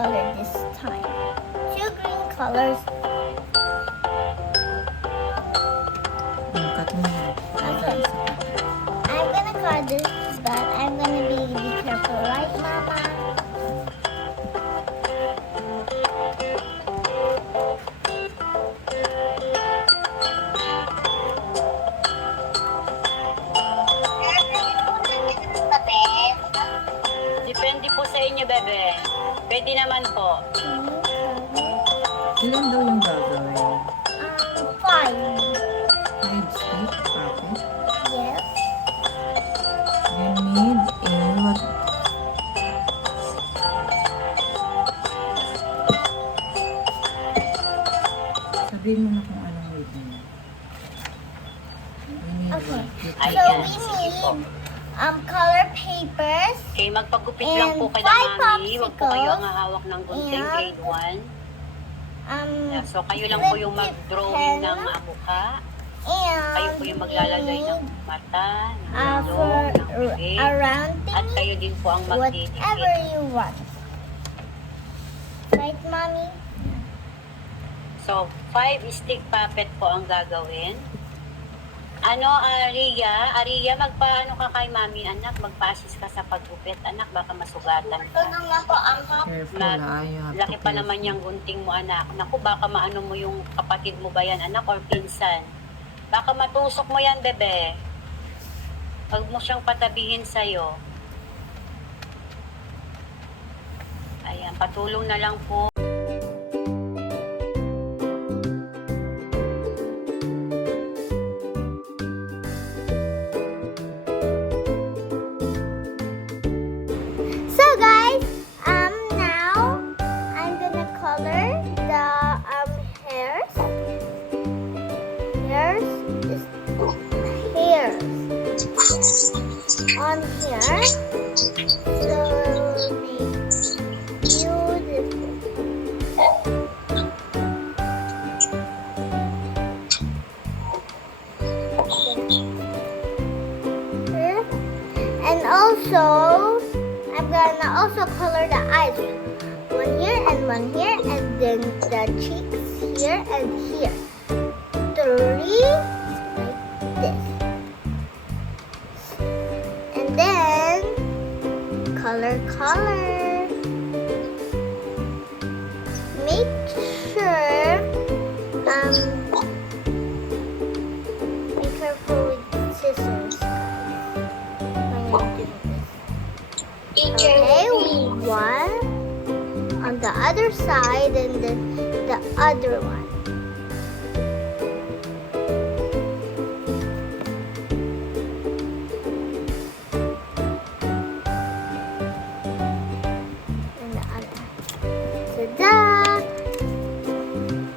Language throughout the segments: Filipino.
color this time. Two green colors. Cut mo na. Okay. I'm gonna cut this, but I'm gonna be careful, right, Mama? Depende po sa inyo, bebe. Pwede naman po. Ilan daw yung gagawin? Five. 5 stick, puppet. Yes. You need a what? Sabihin mo na kung anong weight mo. You need Okay. what? Ay, So yan. we Sige po. need color papers. Okay, magpagupit lang po And kay five mami. Huwag po kayo ang popsicles. hahawak ng gunting And, grade 1. Yeah, so kayo lang po yung mag-drawing ng mukha. And Kayo po yung maglalagay ng mata, ng for ilong, ng bibig. around At kayo din po ang whatever magdidikit. you want. Right, Mommy? So, 5 stick puppet po ang gagawin. Ano, Aria, magpaano ka kay mami, anak? Magpa-assist ka sa paggupit, anak, baka masugatan ka. Careful ah, you have Laki to pa careful. naman yung gunting mo, anak. Naku, baka maano mo yung kapatid mo ba yan, anak, or pinsan. Baka matusok mo yan, bebe. Huwag mo siyang patabihin sa'yo. Ayan, patulong na lang po. So guys, now I'm gonna color the hairs. Hairs is hairs on here. So make beautiful. Here. And also, I'm gonna also color the eyes. One here and one here, and then the cheeks here and here. Three, like this. And then, color. Make sure, be careful with scissors, when you're doing this. Okay, one on the other side and then the other one. And the other. Ta-da!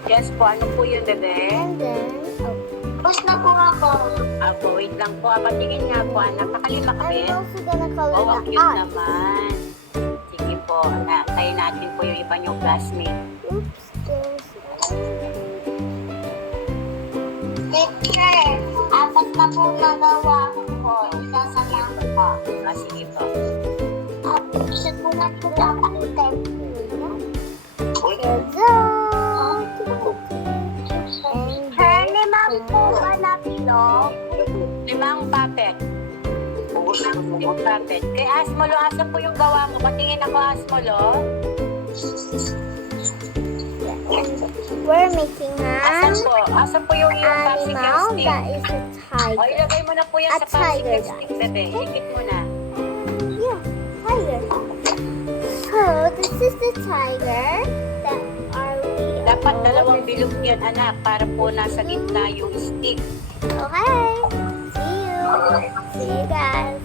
Yes po, ano po yun, bebe? And then, oh. Tapos na po ako. Apo, wait lang po. Patingin nga po, anak. Pakalima ka, I'm Ben. also gonna color Oh, ang the cute eyes. naman. Sige po, tayo natin po yung iba niyong classmate. Oops, there's Teacher, apat na po nagawa ko. Isa sa mangka. Sige po. Isa po na po dapat ulit. Ta-da! Sir, limang po anak ito. 5 puppet. 5 puppet. Kay Asmolo, asa po yung gawa mo? Patingin ako, Asmolo. We're making Asan po? Asan po yung iyong popsicle animal stick? that is a O, tiger. ilagay mo na po yan A sa popsicle tiger, stick, bebe. Higit mo na. Yeah, tiger. So this is the tiger that are we. Dapat dalawang bilog yan, anak, para po nasa gitna yung stick. Okay. See you. See you guys.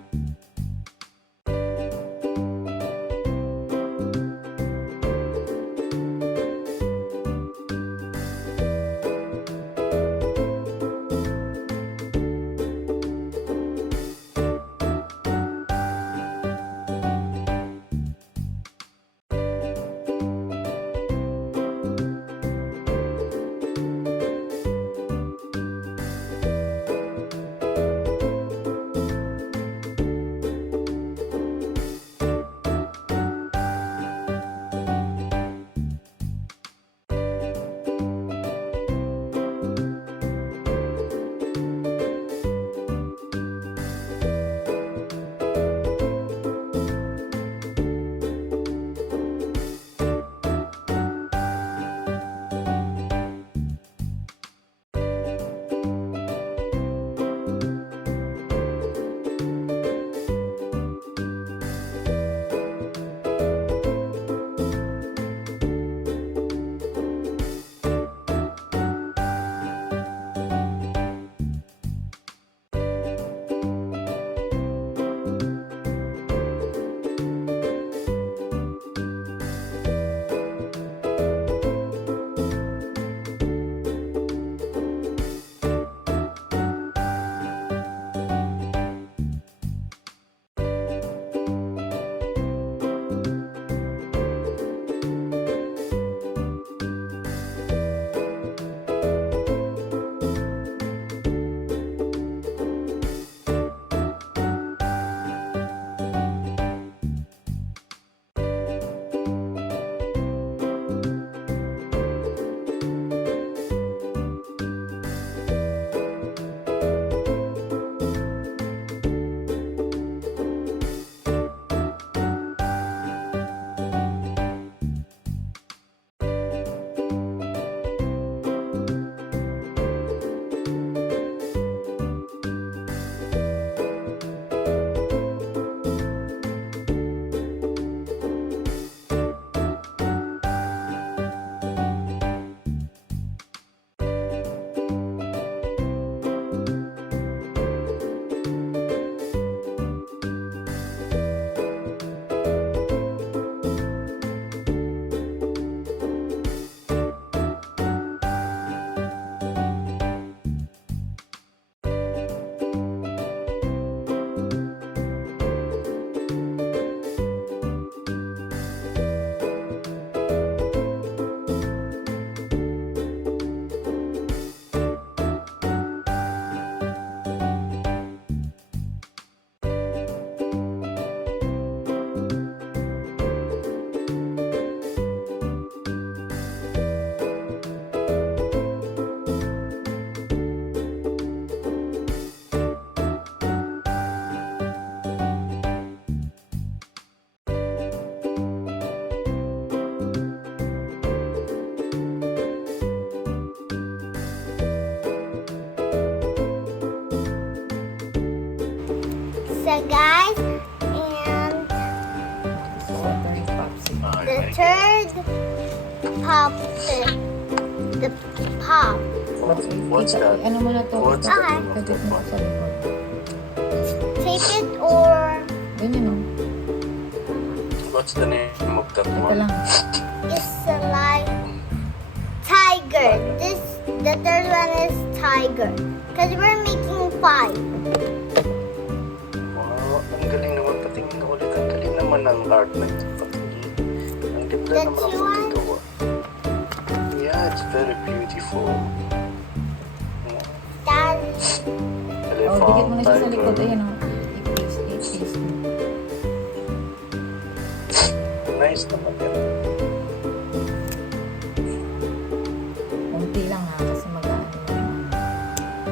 So guys, and Water popsicle. the third pop, the pop. What's that? Ano mo na to? What's Okay. the name of Kapit that mo one? sa likod. Tape it or Ganyan o. What's the name of that Ito one? lang. it's like tiger. The third one is tiger. Cause we're making 5. Wow, ang galing naman. Patingin na ulit. Ang galing naman ng art na ito. Patingin. Ang ganda That's naman ang you want? pagkagawa. Yeah, it's very beautiful. Daddy. O, dikit mo na siya sa tiger. likod. Ayan o. I-paste mo. Nice naman yan. Kunti lang ha, kasi mag-ano yan.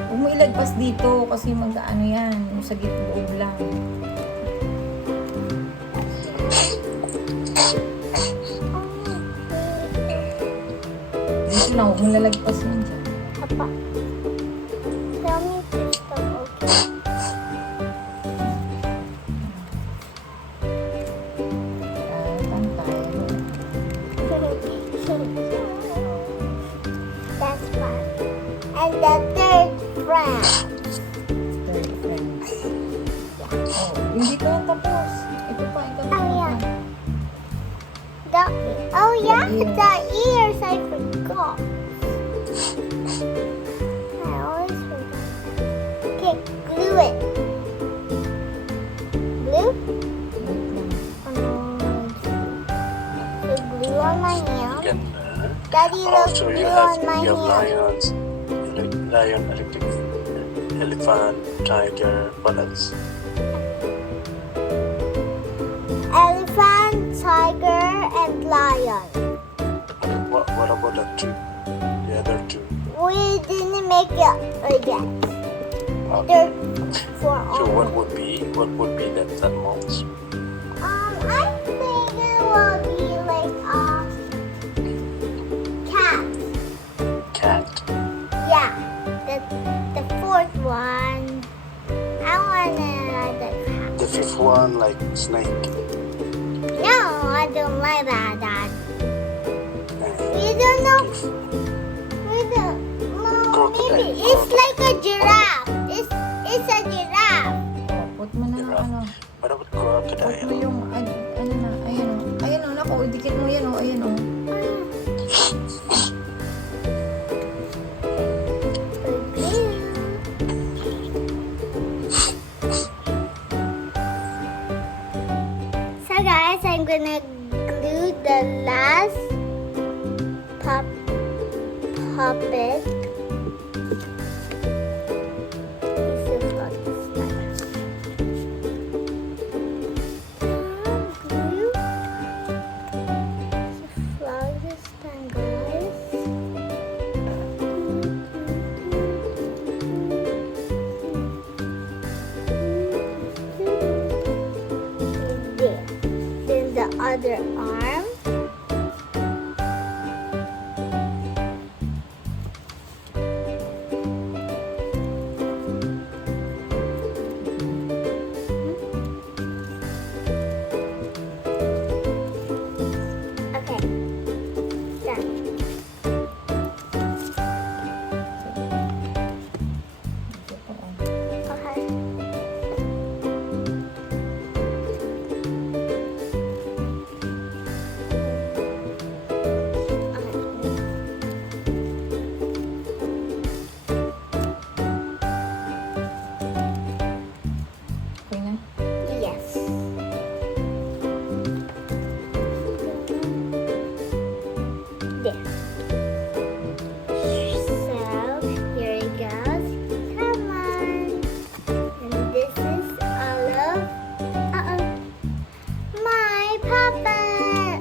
Huwag mo ilagpas dito kasi mag-ano yan. Yung sa gitboob lang. Dito lang, huwag mo lalagpas yan dyan. Papa. Tell me to stop, okay? Pantay. That's fine. And the third friend. Third friends. Oh, hindi pa yan tapos. Ito pa, ito pa. Oh, yeah. Oh yeah, the ears. I forgot. I always forget. Okay, glue it. Glue? So glue on my hand. Ganda. Daddy, look, Also, glue you have, on my you have hand. lions, lion, elephant, tiger, what else? Elephant, tiger, and lion. What about the two? The other two? We didn't make it again. Okay. They're for So all. what would be that animals? I think it will be like cat. Cat. Yeah, the fourth one. I want another cat. The fifth one like snake. No, I don't like that, Dad. And We don't know. if- We don't. No, Crocodile. maybe it's like a giraffe. It's a giraffe. Oh, put mo na yung Giraffe. ano. What about Put mo crocodile? yung, ano na, ayan o. Ayan o, naku, idikit mo yan o, ayan o. So guys, I'm gonna glue the last puppet. Piece of cotton glue. So flog this time, guys. There. Then the other arm. Okay. Done. Ito po, oh. Okay. Okay na? Yes. There. So here it goes. Come on. And this is all of my puppet.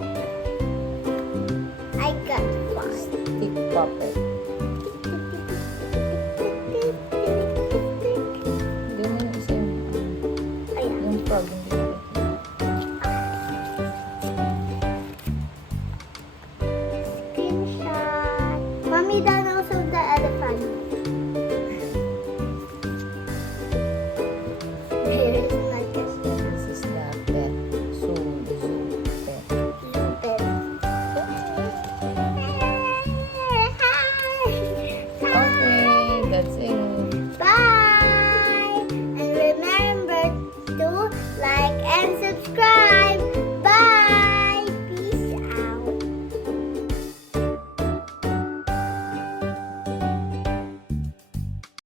I got one. Stick puppet.